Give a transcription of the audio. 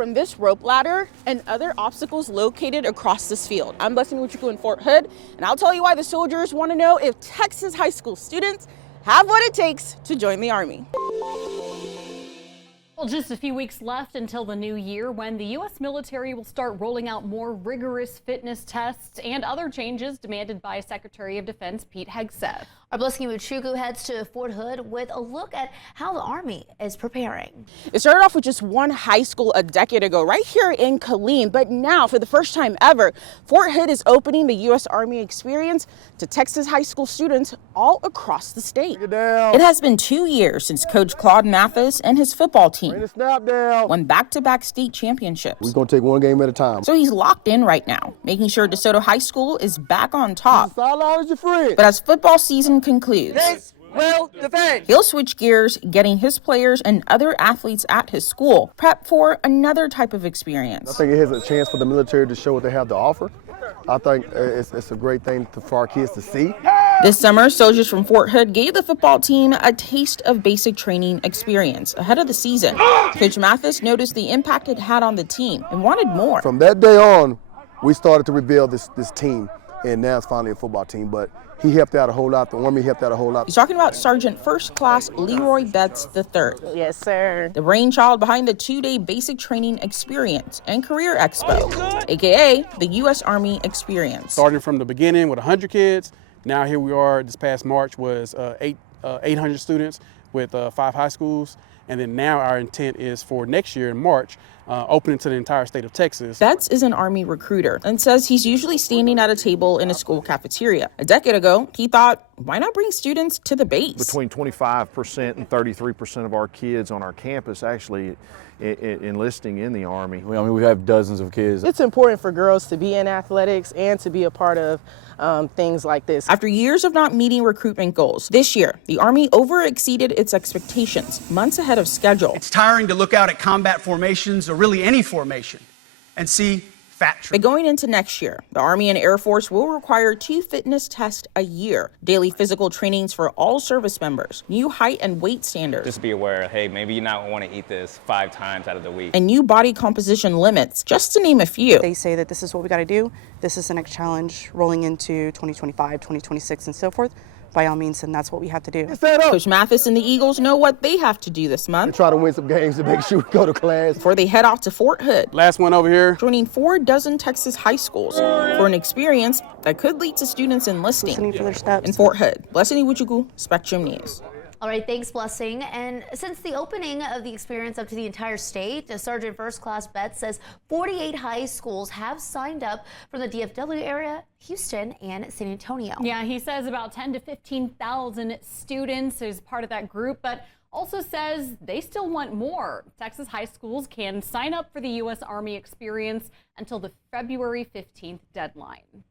from this rope ladder and other obstacles located across this field. I'm Blessing Wichuku in Fort Hood, and I'll tell you why the soldiers want to know if Texas high school students have what it takes to join the Army. Well, just a few weeks left until the new year when the U.S. military will start rolling out more rigorous fitness tests and other changes demanded by Secretary of Defense Pete Hegseth. Our Blessing Wichuku heads to Fort Hood with a look at how the Army is preparing. It started off with just one high school a decade ago, right here in Killeen, but now for the first time ever, Fort Hood is opening the U.S. Army experience to Texas high school students all across the state. It has been 2 years since Coach Claude Mathis and his football team won back-to-back state championships. We're going to take one game at a time. So he's locked in right now, making sure DeSoto High School is back on top. But as football season concludes, he'll switch gears, getting his players and other athletes at his school prep for another type of experience. I think it has a chance for the military to show what they have to offer. I think it's a great thing for our kids to see. This summer, soldiers from Fort Hood gave the football team a taste of basic training experience ahead of the season. Coach Mathis noticed the impact it had on the team and wanted more. From that day on, we started to rebuild this team, and now it's finally a football team. But he helped out a whole lot. The Army helped out a whole lot. He's talking about Sergeant First Class Leroy Betts III. Yes, sir. The brainchild behind the 2-day basic training experience and career expo, aka the U.S. Army Experience. Starting from the beginning with 100 kids, now here we are. This past March was 800 students with 5 high schools. And then now our intent is for next year in March, opening to the entire state of Texas. Betts is an Army recruiter and says he's usually standing at a table in a school cafeteria. A decade ago, he thought, why not bring students to the base? Between 25% and 33% of our kids on our campus actually enlisting in the Army. I mean, we have dozens of kids. It's important for girls to be in athletics and to be a part of things like this. After years of not meeting recruitment goals, this year, the Army over-exceeded its expectations months ahead of schedule. It's tiring to look out at combat formations, or really any formation, and see fat troops. But going into next year, the Army and Air Force will require 2 fitness tests a year, daily physical trainings for all service members, new height and weight standards. Just be aware, hey, maybe you not want to eat this 5 times out of the week. And new body composition limits, just to name a few. They say that this is what we got to do. This is the next challenge rolling into 2025, 2026, and so forth. By all means, and that's what we have to do. Coach Mathis and the Eagles know what they have to do this month. And try to win some games to make sure we go to class. Before they head off to Fort Hood. Last one over here. Joining 4 dozen Texas high schools for an experience that could lead to students enlisting for their steps. in Fort Hood. Blessing Wichuku, Spectrum News. All right, thanks, Blessing. And since the opening of the experience up to the entire state, Sergeant First Class Betts says 48 high schools have signed up from the DFW area, Houston, and San Antonio. Yeah, he says about 10 to 15,000 students is part of that group, but also says they still want more. Texas high schools can sign up for the U.S. Army experience until the February 15th deadline.